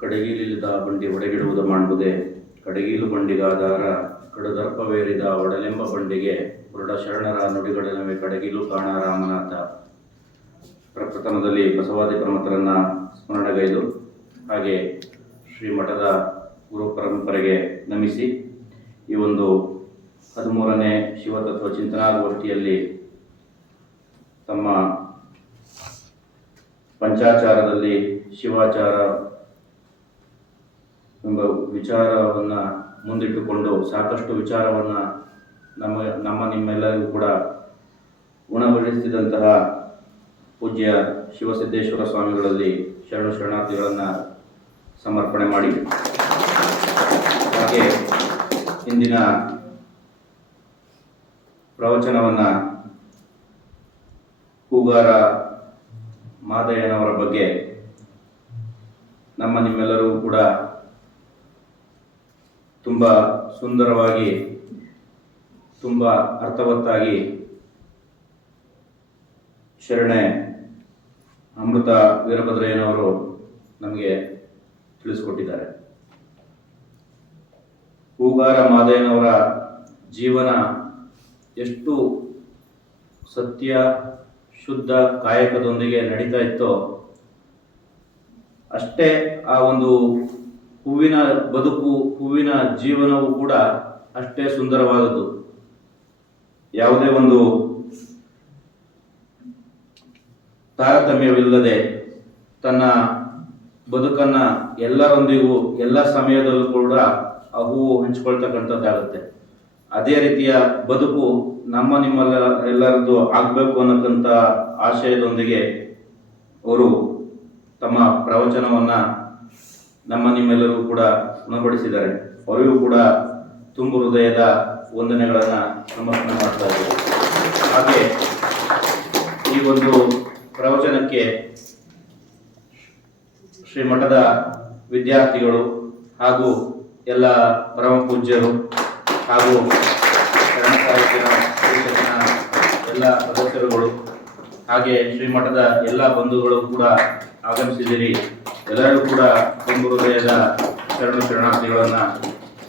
ಕಡಗಿಲಿಲ್ಲದ ಬಂಡಿ ಒಡೆಗಿಡುವುದು ಮಾಡುವುದೇ? ಕಡಗಿಲು ಬಂಡಿಗಾದಾರ, ಕಡದರ್ಪವೇರಿದ ಒಡಲೆಂಬ ಬಂಡಿಗೆ ಬುರುಡ ಶರಣರ ನುಡಿಗಡಲವೇ ಕಡಗಿಲು ಕಾಣ ರಾಮನಾಥ ಪ್ರಪ್ರಥಮದಲ್ಲಿ ಬಸವಾದಿ ಪರಮತರನ್ನ ಸ್ಮರಣಗೈದು, ಹಾಗೆ ಶ್ರೀ ಮಠದ ಗುರು ಪರಂಪರೆಗೆ ನಮಿಸಿ, ಈ ಒಂದು ಹದಿಮೂರನೇ ಶಿವತತ್ವ ಚಿಂತನಾಗೋಷ್ಠಿಯಲ್ಲಿ ತಮ್ಮ ಪಂಚಾಚಾರದಲ್ಲಿ ಶಿವಾಚಾರ ಎಂಬ ವಿಚಾರವನ್ನು ಮುಂದಿಟ್ಟುಕೊಂಡು ಸಾಕಷ್ಟು ವಿಚಾರವನ್ನು ನಮ್ಮ ನಮ್ಮ ನಿಮ್ಮೆಲ್ಲರಿಗೂ ಕೂಡ ಉಣಬಡಿಸಿದಂತಹ ಪೂಜ್ಯ ಶಿವಸಿದ್ದೇಶ್ವರ ಸ್ವಾಮಿಗಳಲ್ಲಿ ಶರಣು ಶರಣಾರ್ಥಿಗಳನ್ನು ಸಮರ್ಪಣೆ ಮಾಡಿ. ಹಾಗೆ ಇಂದಿನ ಪ್ರವಚನವನ್ನು ಕೂಗಾರ ಮಾದಯ್ಯನವರ ಬಗ್ಗೆ ನಮ್ಮ ನಿಮ್ಮೆಲ್ಲರೂ ಕೂಡ ತುಂಬ ಸುಂದರವಾಗಿ, ತುಂಬ ಅರ್ಥವತ್ತಾಗಿ ಶರಣೆ ಅಮೃತ ವೀರಭದ್ರಯ್ಯನವರು ನಮಗೆ ತಿಳಿಸ್ಕೊಟ್ಟಿದ್ದಾರೆ. ಹೂಗಾರ ಮಾದಯ್ಯನವರ ಜೀವನ ಎಷ್ಟು ಸತ್ಯ, ಶುದ್ಧ, ಕಾಯಕದೊಂದಿಗೆ ನಡೀತಾ ಇತ್ತೋ, ಅಷ್ಟೇ ಆ ಒಂದು ಹೂವಿನ ಬದುಕು, ಹೂವಿನ ಜೀವನವು ಕೂಡ ಅಷ್ಟೇ ಸುಂದರವಾದದ್ದು. ಯಾವುದೇ ಒಂದು ತಾರತಮ್ಯವಿಲ್ಲದೆ ತನ್ನ ಬದುಕನ್ನ ಎಲ್ಲರೊಂದಿಗೂ, ಎಲ್ಲ ಸಮಯದಲ್ಲೂ ಕೂಡ ಆ ಹೂವು ಹಂಚಿಕೊಳ್ತಕ್ಕಂಥದ್ದಾಗುತ್ತೆ. ಅದೇ ರೀತಿಯ ಬದುಕು ನಮ್ಮ ನಿಮ್ಮೆಲ್ಲ, ಎಲ್ಲರದ್ದು ಆಗಬೇಕು ಅನ್ನತಕ್ಕಂಥ ಆಶಯದೊಂದಿಗೆ ಅವರು ತಮ್ಮ ಪ್ರವಚನವನ್ನ ನಮ್ಮ ನಿಮ್ಮೆಲ್ಲರಿಗೂ ಕೂಡ ಗುಣಪಡಿಸಿದ್ದಾರೆ. ಅವರಿಗೂ ಕೂಡ ತುಂಬು ಹೃದಯದ ವಂದನೆಗಳನ್ನು ಸಮರ್ಪಣೆ ಮಾಡ್ತಾ ಇದ್ದಾರೆ ಹಾಗೆ ಈ ಒಂದು ಪ್ರವಚನಕ್ಕೆ ಶ್ರೀ ಮಠದ ವಿದ್ಯಾರ್ಥಿಗಳು ಹಾಗೂ ಎಲ್ಲ ಪರಮ ಪೂಜ್ಯರು ಹಾಗೂ ಎಲ್ಲ ಸದಸ್ಯರುಗಳು ಹಾಗೆ ಶ್ರೀಮಠದ ಎಲ್ಲ ಬಂಧುಗಳು ಕೂಡ ಆಗಮಿಸಿದಿರಿ ಎಲ್ಲರೂ ಕೂಡ ಒಂದು ಹೃದಯದ ಶರಣ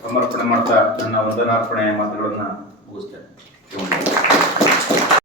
ಸಮರ್ಪಣೆ ಮಾಡ್ತಾ ನನ್ನ ವಂದನಾರ್ಪಣೆಯ ಮಾತುಗಳನ್ನು ಮುಗಿಸ್ತೇನೆ.